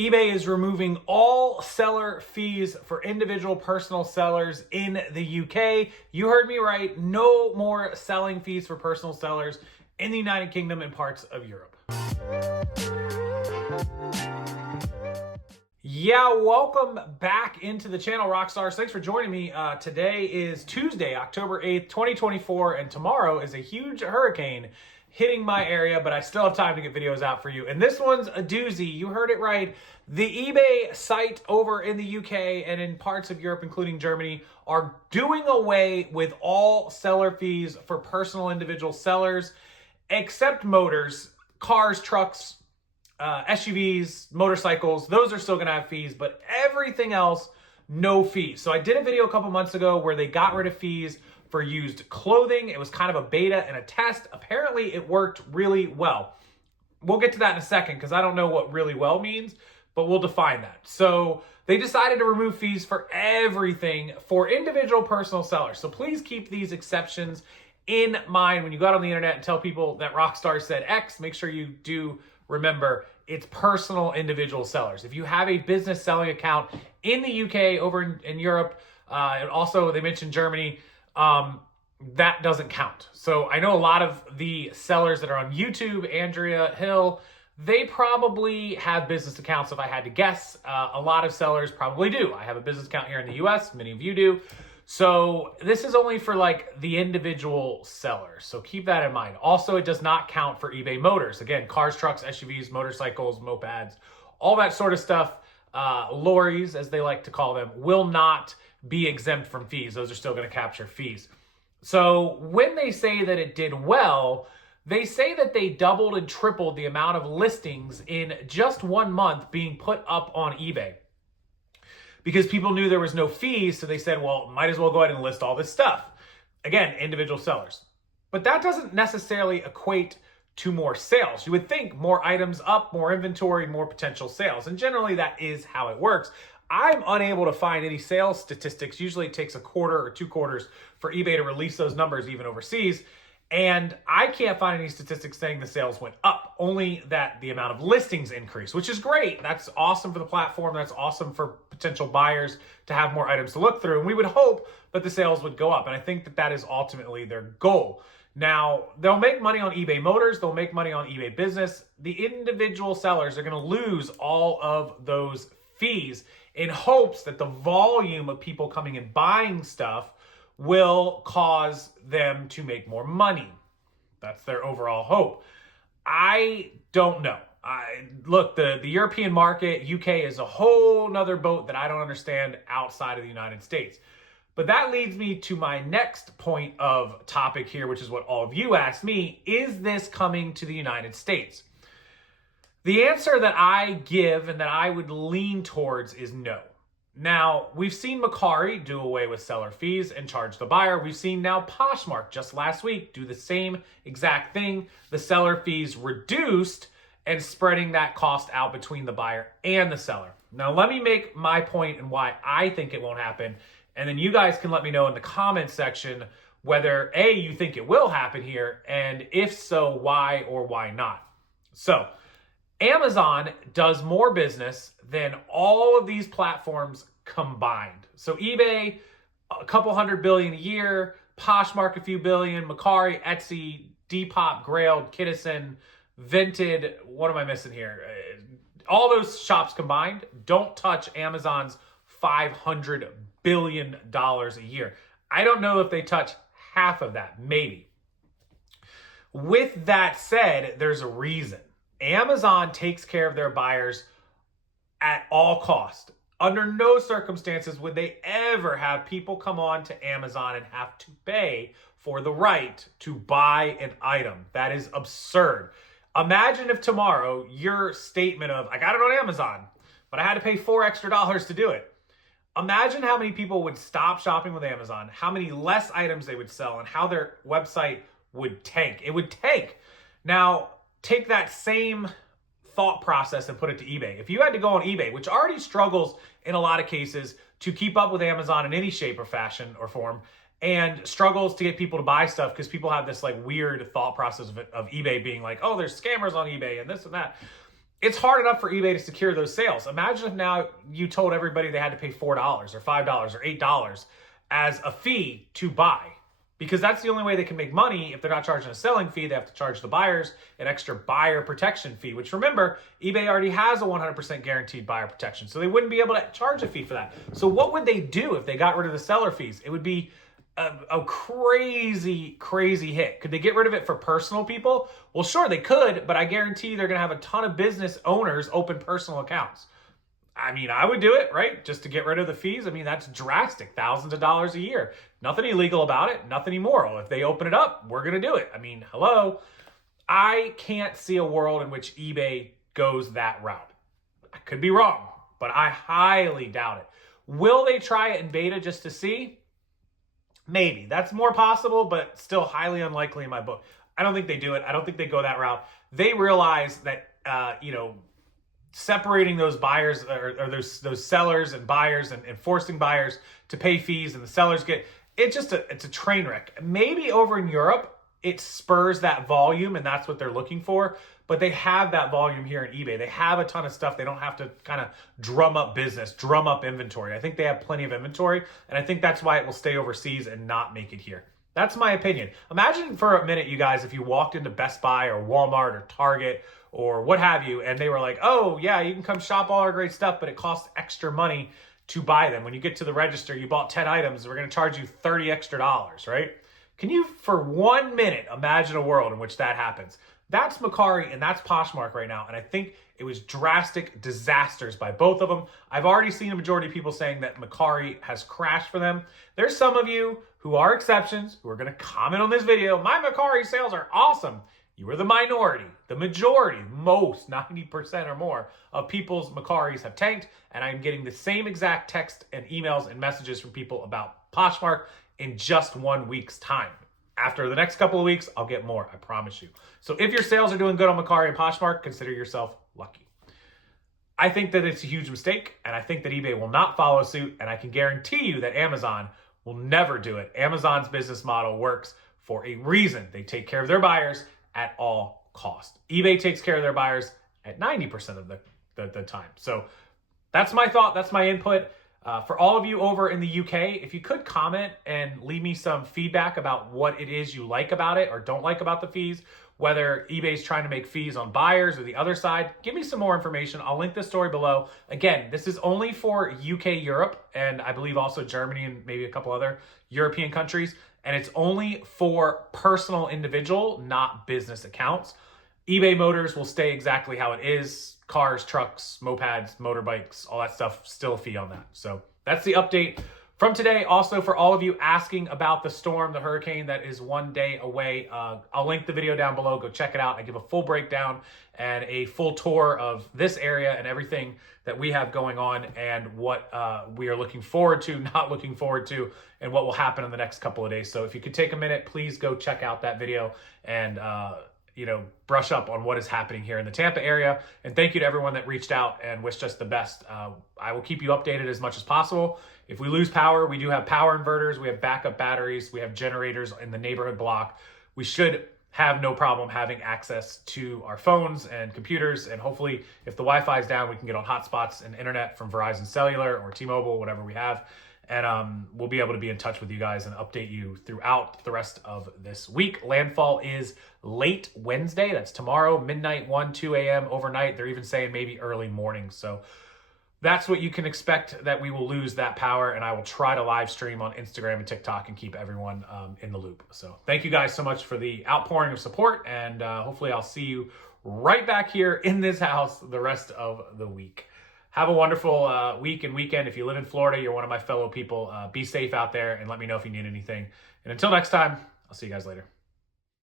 eBay is removing all seller fees for individual personal sellers in the UK. You heard me right. No more selling fees for personal sellers in the United Kingdom and parts of Europe. Yeah, welcome back into the channel, Rockstars. Thanks for joining me. Today is Tuesday, October 8th, 2024, and tomorrow is a huge hurricane hitting my area, but I still have time to get videos out for you. And this one's a doozy. You heard it right. The eBay site over in the UK and in parts of Europe, including Germany, are doing away with all seller fees for personal individual sellers, except motors, cars, trucks, SUVs, motorcycles. Those are still gonna have fees, but everything else, no fees. So I did a video a couple months ago where they got rid of fees for used clothing. It was kind of a beta and a test. Apparently it worked really well. We'll get to that in a second because I don't know what really well means, but we'll define that. So they decided to remove fees for everything for individual personal sellers. So please keep these exceptions in mind when you go out on the internet and tell people that Rockstar said X. Make sure you do remember it's personal individual sellers. If you have a business selling account in the UK, over in Europe, and also they mentioned Germany, that doesn't count. So I know a lot of the sellers that are on YouTube, Andrea Hill, they probably have business accounts if I had to guess. A lot of sellers probably do. I have a business account here in the US, many of you do. So this is only for like the individual sellers. So keep that in mind. Also, it does not count for eBay Motors. Again, cars, trucks, SUVs, motorcycles, mopeds, all that sort of stuff, lorries, as they like to call them, will not be exempt from fees. Those are still going to capture fees. So when they say that it did well, they say that they doubled and tripled the amount of listings in just 1 month being put up on eBay. Because people knew there was no fees, so they said, well, might as well go ahead and list all this stuff. Again, individual sellers. But that doesn't necessarily equate to more sales. You would think more items up, more inventory, more potential sales. And generally that is how it works. I'm unable to find any sales statistics. Usually it takes a quarter or 2 quarters for eBay to release those numbers even overseas. And I can't find any statistics saying the sales went up, only that the amount of listings increased, which is great. That's awesome for the platform. That's awesome for potential buyers to have more items to look through. And we would hope that the sales would go up. And I think that that is ultimately their goal. Now, they'll make money on eBay Motors. They'll make money on eBay Business. The individual sellers are going to lose all of those fees in hopes that the volume of people coming and buying stuff will cause them to make more money. That's their overall hope. I don't know. Look, the European market, UK, is a whole nother boat that I don't understand outside of the United States. But that leads me to my next point of topic here, which is what all of you asked me. Is this coming to the United States? The answer that I give and that I would lean towards is no. Now, we've seen Mercari do away with seller fees and charge the buyer. We've seen now Poshmark just last week do the same exact thing. The seller fees reduced and spreading that cost out between the buyer and the seller. Now, let me make my point and why I think it won't happen. And then you guys can let me know in the comments section whether A, you think it will happen here, and if so, why or why not. So, Amazon does more business than all of these platforms combined. So eBay, a couple $100 billion a year, Poshmark a few billion, Mercari, Etsy, Depop, Grailed, Kittison, Vinted, what am I missing here? All those shops combined don't touch Amazon's $500 billion a year. I don't know if they touch half of that, maybe. With that said, there's a reason. Amazon takes care of their buyers at all cost. Under no circumstances would they ever have people come on to Amazon and have to pay for the right to buy an item. That is absurd. Imagine if tomorrow your statement of, I got it on Amazon, but I had to pay $4 extra to do it. Imagine how many people would stop shopping with Amazon, how many less items they would sell, and how their website would tank. It would tank. Now, take that same thought process and put it to eBay. If you had to go on eBay, which already struggles in a lot of cases to keep up with Amazon in any shape or fashion or form, and struggles to get people to buy stuff because people have this like weird thought process of eBay being like, oh, there's scammers on eBay and this and that. it's hard enough for eBay to secure those sales. Imagine if now you told everybody they had to pay $4 or $5 or $8 as a fee to buy. Because that's the only way they can make money. If they're not charging a selling fee, they have to charge the buyers an extra buyer protection fee, which remember, eBay already has a 100% guaranteed buyer protection. So they wouldn't be able to charge a fee for that. So what would they do if they got rid of the seller fees? It would be a crazy, crazy hit. Could they get rid of it for personal people? Well, sure, they could, but I guarantee they're going to have a ton of business owners open personal accounts. I mean, I would do it, right? Just to get rid of the fees. I mean, that's drastic. Thousands of dollars a year. Nothing illegal about it. Nothing immoral. If they open it up, we're going to do it. I mean, hello. I can't see a world in which eBay goes that route. I could be wrong, but I highly doubt it. Will they try it in beta just to see? Maybe. That's more possible, but still highly unlikely in my book. I don't think they do it. I don't think they go that route. They realize that, separating those buyers or those sellers and buyers and forcing buyers to pay fees and the sellers it's a train wreck. Maybe over in Europe, it spurs that volume and that's what they're looking for. But they have that volume here in eBay. They have a ton of stuff. They don't have to kind of drum up business, drum up inventory. I think they have plenty of inventory. And I think that's why it will stay overseas and not make it here. That's my opinion. Imagine for a minute, you guys, if you walked into Best Buy or Walmart or Target or what have you, and they were like, oh, yeah, you can come shop all our great stuff, but it costs extra money to buy them. When you get to the register, you bought 10 items, we're going to charge you $30 extra, right? Can you, for 1 minute, imagine a world in which that happens? That's Mercari and that's Poshmark right now. And I think it was drastic disasters by both of them. I've already seen a majority of people saying that Mercari has crashed for them. There's some of you who are exceptions who are going to comment on this video. My Mercari sales are awesome. You are the minority. The majority, most 90% or more of people's Mercaris have tanked. And I'm getting the same exact text and emails and messages from people about Poshmark in just 1 week's time. After the next couple of weeks, I'll get more, I promise you. So if your sales are doing good on Mercari and Poshmark, consider yourself lucky. I think that it's a huge mistake, and I think that eBay will not follow suit, and I can guarantee you that Amazon will never do it. Amazon's business model works for a reason. They take care of their buyers at all cost. eBay takes care of their buyers at 90% of the time. So that's my thought, that's my input. For all of you over in the UK, if you could comment and leave me some feedback about what it is you like about it or don't like about the fees, whether eBay's trying to make fees on buyers or the other side, give me some more information. I'll link this story below. Again, this is only for UK, Europe, and I believe also Germany and maybe a couple other European countries. And it's only for personal individual, not business accounts. eBay Motors will stay exactly how it is. Cars, trucks, mopeds, motorbikes, all that stuff, still a fee on that. So that's the update from today. Also, for all of you asking about the storm, the hurricane that is 1 day away, I'll link the video down below. Go check it out. I give a full breakdown and a full tour of this area and everything that we have going on and what we are looking forward to, not looking forward to, and what will happen in the next couple of days. So if you could take a minute, please go check out that video and brush up on what is happening here in the Tampa area. And thank you to everyone that reached out and wished us the best. I will keep you updated as much as possible. If we lose power, we do have power inverters, we have backup batteries, we have generators in the neighborhood block. We should have no problem having access to our phones and computers. And hopefully if the Wi-Fi is down, we can get on hotspots and internet from Verizon Cellular or T-Mobile, whatever we have. And we'll be able to be in touch with you guys and update you throughout the rest of this week. Landfall is late Wednesday. That's tomorrow, midnight, 1, 2 a.m. overnight. They're even saying maybe early morning. So that's what you can expect, that we will lose that power. And I will try to live stream on Instagram and TikTok and keep everyone in the loop. So thank you guys so much for the outpouring of support. And hopefully I'll see you right back here in this house the rest of the week. Have a wonderful week and weekend. If you live in Florida, you're one of my fellow people. Be safe out there and let me know if you need anything. And until next time, I'll see you guys later.